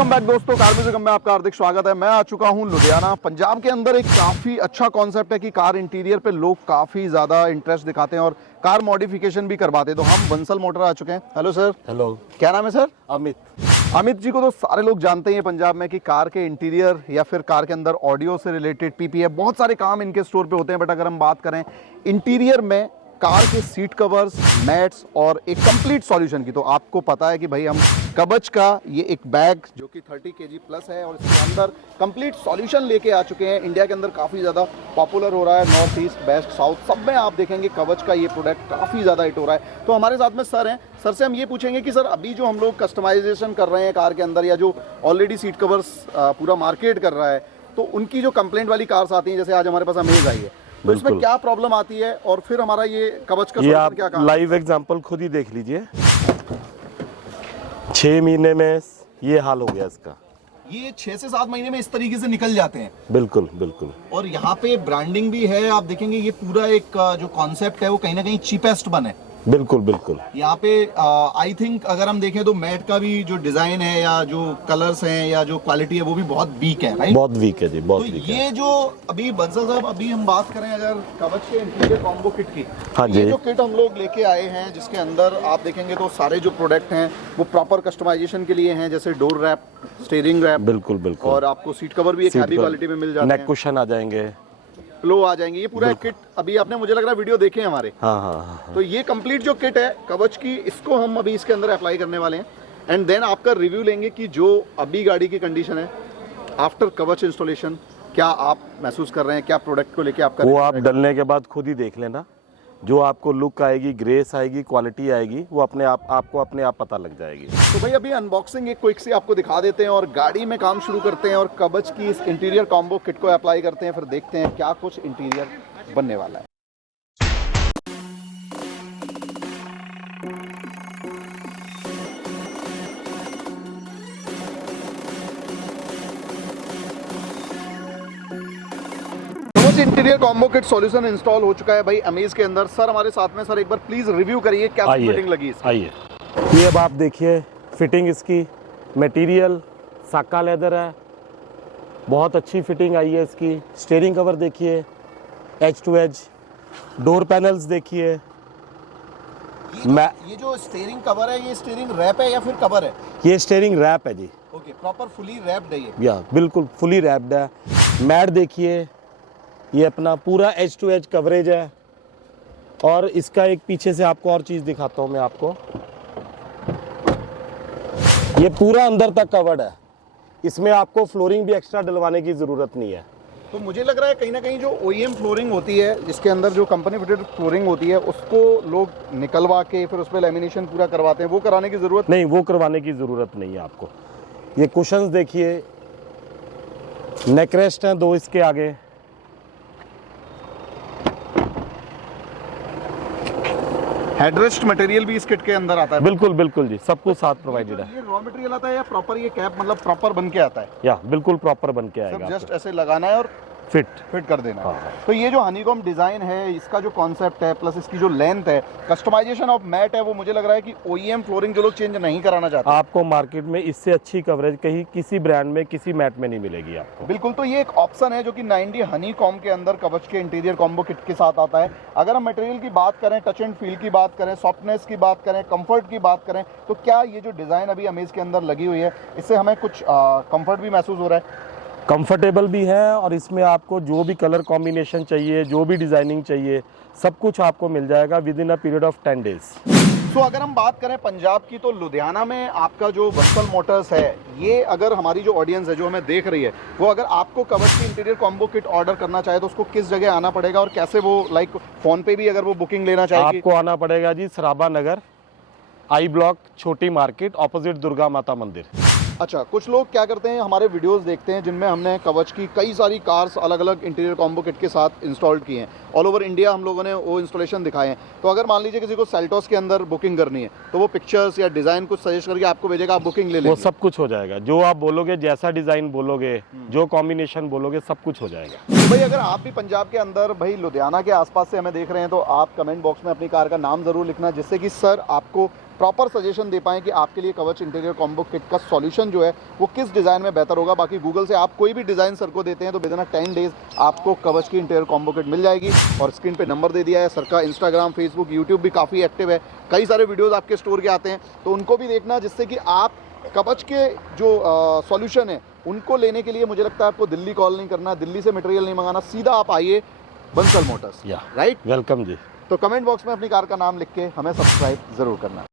Welcome back दोस्तों, car museum में आपका हार्दिक स्वागत है। मैं आ चुका हूं लुधियाना। पंजाब के अंदर एक काफी अच्छा कॉन्सेप्ट है कि कार इंटीरियर पे लोग काफी ज्यादा इंटरेस्ट दिखाते हैं और कार मॉडिफिकेशन भी करवाते हैं। तो हम बंसल मोटर आ चुके हैं। Hello sir. हेलो। क्या नाम है सर? अमित। अमित जी को तो सारे लोग जानते हैं पंजाब में कि कार के इंटीरियर या फिर कार के अंदर ऑडियो से रिलेटेड पीपीएफ बहुत सारे काम इनके स्टोर पे होते हैं। बट अगर हम बात करें इंटीरियर में कार के सीट कवर्स, मैट्स और एक कंप्लीट सॉल्यूशन की, तो आपको पता है कि भाई हम कवच का ये एक बैग जो कि 30 kg प्लस है और इसके अंदर कंप्लीट सॉल्यूशन लेके आ चुके हैं। इंडिया के अंदर काफ़ी ज़्यादा पॉपुलर हो रहा है, नॉर्थ ईस्ट, वेस्ट, साउथ सब में आप देखेंगे कवच का ये प्रोडक्ट काफ़ी ज़्यादा हिट हो रहा है। तो हमारे साथ में सर हैं। सर से हम ये पूछेंगे कि सर अभी जो हम लोग कस्टमाइजेशन कर रहे हैं कार के अंदर या जो ऑलरेडी सीट कवर्स पूरा मार्केट कर रहा है, तो उनकी जो कंप्लेंट वाली कार्स आती हैं, जैसे आज हमारे पास अमेज आई है, तो इसमें क्या प्रॉब्लम आती है और फिर हमारा ये कवच का सॉल्यूशन क्या काम? लाइव एग्जांपल खुद ही देख लीजिए। 6 महीने में ये हाल हो गया इसका। ये 6 से 7 महीने में इस तरीके से निकल जाते हैं। बिल्कुल बिल्कुल। और यहाँ पे ब्रांडिंग भी है, आप देखेंगे ये पूरा एक जो कॉन्सेप्ट है वो कहीं ना कहीं चीपेस्ट बने। बिल्कुल बिल्कुल। यहाँ पे आई थिंक अगर हम देखें तो मैट का भी जो डिजाइन है या जो कलर्स हैं या जो क्वालिटी है वो भी बहुत वीक है, राइट? बहुत वीक है जी, बहुत तो वीक ये है। जो अभी बंसल साहब, अभी हम बात करें अगर कवच के इंटीरियर कॉम्बो किट की, हाँ जी। ये जो किट हम लोग लेके आए हैं जिसके अंदर आप देखेंगे तो सारे जो प्रोडक्ट हैं वो प्रॉपर कस्टमाइजेशन के लिए हैं, जैसे डोर रैप, स्टीयरिंग रैप, बिल्कुल बिल्कुल, और आपको सीट कवर भी एक हैवी क्वालिटी में मिल जाते हैं, नेक कुशन आ जाएंगे, प्लो आ जाएंगे। ये पूरा किट अभी आपने मुझे लग रहा है वीडियो देखे हैं हमारे। हाँ हाँ हाँ। तो ये कंप्लीट जो किट है कवच की, इसको हम अभी इसके अंदर अप्लाई करने वाले हैं एंड देन आपका रिव्यू लेंगे कि जो अभी गाड़ी की कंडीशन है आफ्टर कवच इंस्टॉलेशन, क्या आप महसूस कर रहे हैं, क्या प्रोडक्ट को लेके आपका वो आप डलने के बाद खुद ही देख लेना। जो आपको लुक आएगी, ग्रेस आएगी, क्वालिटी आएगी, वो अपने आप आपको अपने आप पता लग जाएगी। तो भाई अभी अनबॉक्सिंग एक क्विक सी आपको दिखा देते हैं और गाड़ी में काम शुरू करते हैं और कवच की इस इंटीरियर कॉम्बो किट को अप्लाई करते हैं, फिर देखते हैं क्या कुछ इंटीरियर बनने वाला है। Interior combo kit solution install हो चुका है भाई अमेज के अंदर। सर हमारे साथ में, सर एक बार प्लीज रिव्यू करिए क्या फिटिंग लगी इसकी? आइए, ये अब आप देखिए फिटिंग इसकी। मटेरियल साका लेदर है, बहुत अच्छी फिटिंग आई है इसकी। स्टीयरिंग कवर देखिए, edge to edge. Door panels देखिए। ये जो स्टीयरिंग कवर है, ये स्टीयरिंग रैप है या फिर कवर है? ये स्टीयरिंग रैप है जी। ओके, प्रॉपर फुली रैप्ड है ये? या बिल्कुल फुली रैप्ड है। मैट देखिए, ये अपना पूरा एज टू एज कवरेज है। और इसका एक पीछे से आपको और चीज दिखाता हूं मैं आपको। ये पूरा अंदर तक कवर्ड है, इसमें आपको फ्लोरिंग भी एक्स्ट्रा डलवाने की जरूरत नहीं है। तो मुझे लग रहा है कहीं ना कहीं जो OEM फ्लोरिंग होती है, जिसके अंदर जो कंपनी फिटेड फ्लोरिंग होती है, उसको लोग निकलवा के फिर उस पर लेमिनेशन पूरा करवाते हैं, वो कराने की जरूरत नहीं, वो करवाने की जरूरत नहीं है आपको। ये कुशन्स देखिए, नेक रेस्ट हैं 2 इसके आगे। हेडरेस्ट मटेरियल भी इस किट के अंदर आता है? बिल्कुल बिल्कुल जी, सब कुछ साथ प्रोवाइडेड है। ये रॉ मटेरियल आता है या प्रॉपर ये कैप मतलब प्रॉपर बन के आता है? या बिल्कुल प्रॉपर बन के आएगा, जस्ट ऐसे लगाना है और फिट कर देना है। हाँ। तो ये जो हनीकॉम डिजाइन है, इसका जो कॉन्सेप्ट है प्लस इसकी जो लेंथ है, कस्टमाइजेशन ऑफ मैट है, वो मुझे लग रहा है कि OEM फ्लोरिंग जो लोग चेंज नहीं कराना चाहते, आपको मार्केट में इससे अच्छी कवरेज कहीं किसी ब्रांड में, किसी मैट में नहीं मिलेगी आपको। बिल्कुल। तो ये एक ऑप्शन है जो कि 90 हनीकॉम के अंदर कवच के इंटीरियर कॉम्बो किट के साथ आता है। अगर हम मटेरियल की बात करें, टच एंड फील की बात करें, सॉफ्टनेस की बात करें, कंफर्ट की बात करें, तो क्या ये जो डिजाइन अभी अमेज के अंदर लगी हुई है, इससे हमें कुछ कंफर्ट भी महसूस हो रहा है? कंफर्टेबल भी है, और इसमें आपको जो भी कलर कॉम्बिनेशन चाहिए, जो भी डिजाइनिंग चाहिए, सब कुछ आपको मिल जाएगा with in a period of 10 days. तो अगर हम बात करें पंजाब की, तो लुधियाना में आपका जो बंसल मोटर्स है, ये अगर हमारी जो ऑडियंस है जो हमें देख रही है, वो अगर आपको कवच की इंटीरियर कॉम्बो किट ऑर्डर करना चाहे तो उसको किस जगह आना पड़ेगा और कैसे वो लाइक फोन पे भी अगर वो बुकिंग लेना चाहेगी? आपको आना पड़ेगा जी सराबा नगर, आई ब्लॉक, छोटी मार्केट, ऑपोजिट दुर्गा माता मंदिर। अच्छा, कुछ लोग क्या करते हैं, हमारे वीडियोस देखते हैं जिनमें हमने कवच की कई सारी कार्स अलग अलग इंटीरियर कॉम्बो किट के साथ इंस्टॉल्ड की हैं, ऑल ओवर इंडिया हम लोगों ने वो इंस्टॉलेशन दिखाए हैं। तो अगर मान लीजिए किसी को सेल्टोस के अंदर बुकिंग करनी है, तो वो पिक्चर्स या डिज़ाइन कुछ सजेस्ट करके आपको भेजेगा, आप बुकिंग ले लेंगे? वो सब कुछ हो जाएगा, जो आप बोलोगे, जैसा डिज़ाइन बोलोगे, जो कॉम्बिनेशन बोलोगे, सब कुछ हो जाएगा। तो भाई अगर आप भी पंजाब के अंदर भाई लुधियाना के आसपास से हमें देख रहे हैं, तो आप कमेंट बॉक्स में अपनी कार का नाम ज़रूर लिखना, जिससे कि सर आपको प्रॉपर सजेशन दे पाएँ कि आपके लिए कवच इंटीरियर कॉम्बो किट का सॉल्यूशन जो है वो किस डिज़ाइन में बेहतर होगा। बाकी गूगल से आप कोई भी डिज़ाइन सर को देते हैं तो विदिन 10 डेज़ आपको कवच की इंटीरियर कॉम्बो किट मिल जाएगी। और स्क्रीन पे नंबर दे दिया है सर का। इंस्टाग्राम, फेसबुक, यूट्यूब भी काफ़ी एक्टिव है, कई सारे वीडियोज़ आपके स्टोर के आते हैं, तो उनको भी देखना, जिससे कि आप कवच के जो सॉल्यूशन है उनको लेने के लिए मुझे लगता है आपको दिल्ली कॉल नहीं करना, दिल्ली से मटेरियल नहीं मंगाना, सीधा आप आइए बंसल मोटर्स। या राइट। वेलकम जी। तो कमेंट बॉक्स में अपनी कार का नाम लिख के हमें सब्सक्राइब ज़रूर करना।